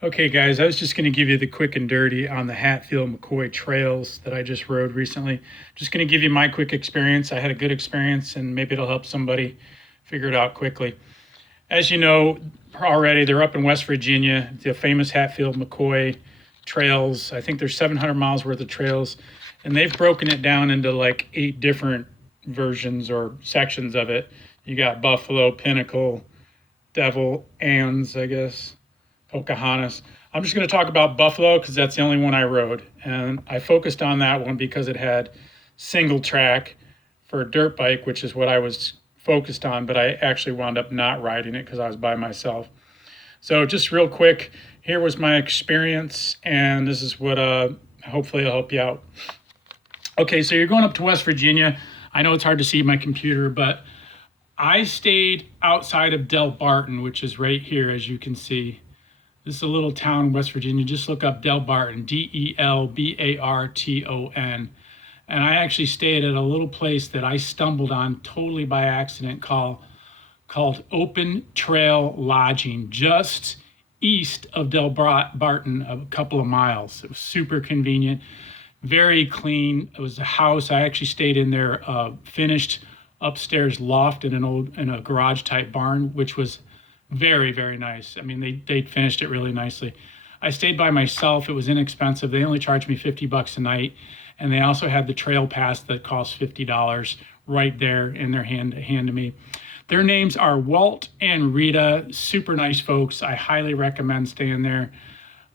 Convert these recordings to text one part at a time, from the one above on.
Okay, guys, I was just going to give you the quick and dirty on the Hatfield McCoy trails that I just rode recently. Just going to give you my quick experience. I had a good experience, and maybe it'll help somebody figure it out quickly. As you know already, they're up in West Virginia, the famous Hatfield McCoy trails. I think there's 700 miles worth of trails, and they've broken it down into like 8 different versions or sections of it. You got Buffalo, Pinnacle, Devil, Anns, I guess, Pocahontas. I'm just going to talk about Buffalo because that's the only one I rode. And I focused on that one because it had single track for a dirt bike, which is what I was focused on, but I actually wound up not riding it because I was by myself. So just real quick, here was my experience, and this is what hopefully it'll help you out. Okay, so you're going up to West Virginia. I know it's hard to see my computer, but I stayed outside of Del Barton, which is right here, as you can see. This is a little town in West Virginia. Just look up Del Barton, Delbarton. And I actually stayed at a little place that I stumbled on totally by accident called Open Trail Lodging, just east of Del Barton, a couple of miles. It was super convenient, very clean. It was a house. I actually stayed in their finished upstairs loft in a garage type barn, which was very, very nice. I mean, they finished it really nicely. I stayed by myself. It was inexpensive. They only charged me $50 a night. And they also had the trail pass that cost $50 right there in their hand to me. Their names are Walt and Rita, super nice folks. I highly recommend staying there.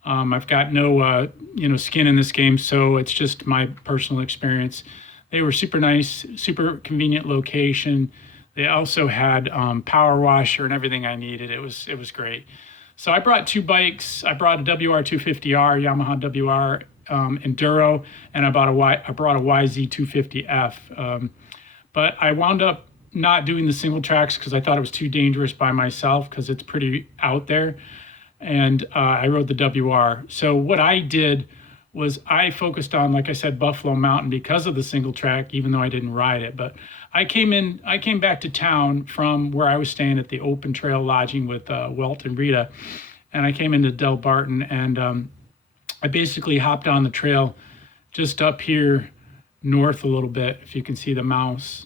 I've got no skin in this game, so it's just my personal experience. They were super nice, super convenient location. They also had power washer and everything I needed. It was great. So I brought 2 bikes. I brought a WR250R, Yamaha WR Enduro, and I brought a YZ250F. But I wound up not doing the single tracks because I thought it was too dangerous by myself because it's pretty out there. And I rode the WR. So what I did was I focused on, like I said, Buffalo Mountain because of the single track, even though I didn't ride it. But I came back to town from where I was staying at the Open Trail Lodging with Walt and Rita, and I came into Del Barton, and I basically hopped on the trail just up here north a little bit, if you can see the mouse,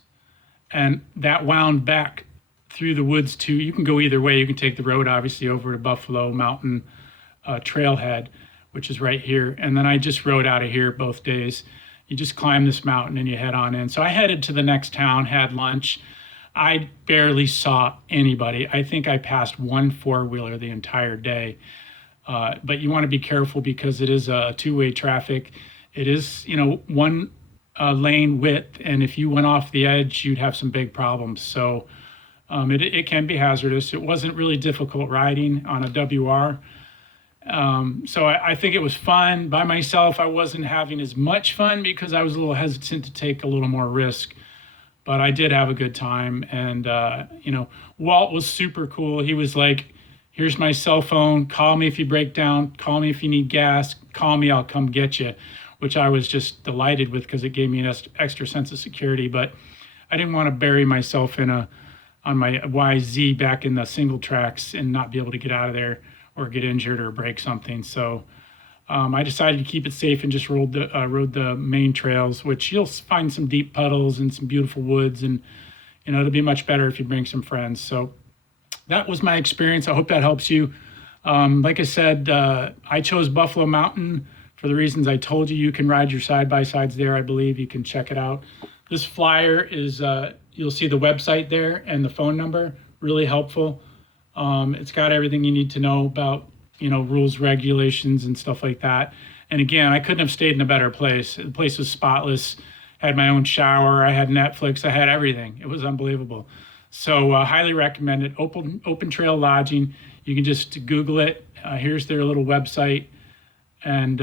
and that wound back through the woods to, you can go either way. You can take the road, obviously, over to Buffalo Mountain Trailhead, which is right here. And then I just rode out of here both days. You just climb this mountain and you head on in. So I headed to the next town, had lunch. I barely saw anybody. I think I passed one four-wheeler the entire day. But you want to be careful because it is a two-way traffic. It is, one lane width. And if you went off the edge, you'd have some big problems. So it can be hazardous. It wasn't really difficult riding on a WR. So I think it was fun. By myself, I wasn't having as much fun because I was a little hesitant to take a little more risk. But I did have a good time. And, Walt was super cool. He was like, here's my cell phone. Call me if you break down. Call me if you need gas. Call me, I'll come get you, which I was just delighted with because it gave me an extra sense of security. But I didn't want to bury myself on my YZ back in the single tracks and not be able to get out of there or get injured or break something. So I decided to keep it safe and just rode the main trails, which you'll find some deep puddles and some beautiful woods. And, it'll be much better if you bring some friends. So that was my experience. I hope that helps you. Like I said, I chose Buffalo Mountain for the reasons I told you. You can ride your side-by-sides there, I believe. You can check it out. This flyer is, you'll see the website there and the phone number, really helpful. It's got everything you need to know about, rules, regulations, and stuff like that. And again, I couldn't have stayed in a better place. The place was spotless, had my own shower, I had Netflix, I had everything. It was unbelievable. So highly recommend it. Open Trail Lodging. You can just Google it. Here's their little website. And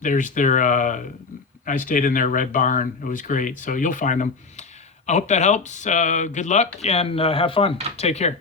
there's their, I stayed in their red barn. It was great. So you'll find them. I hope that helps. Good luck and have fun. Take care.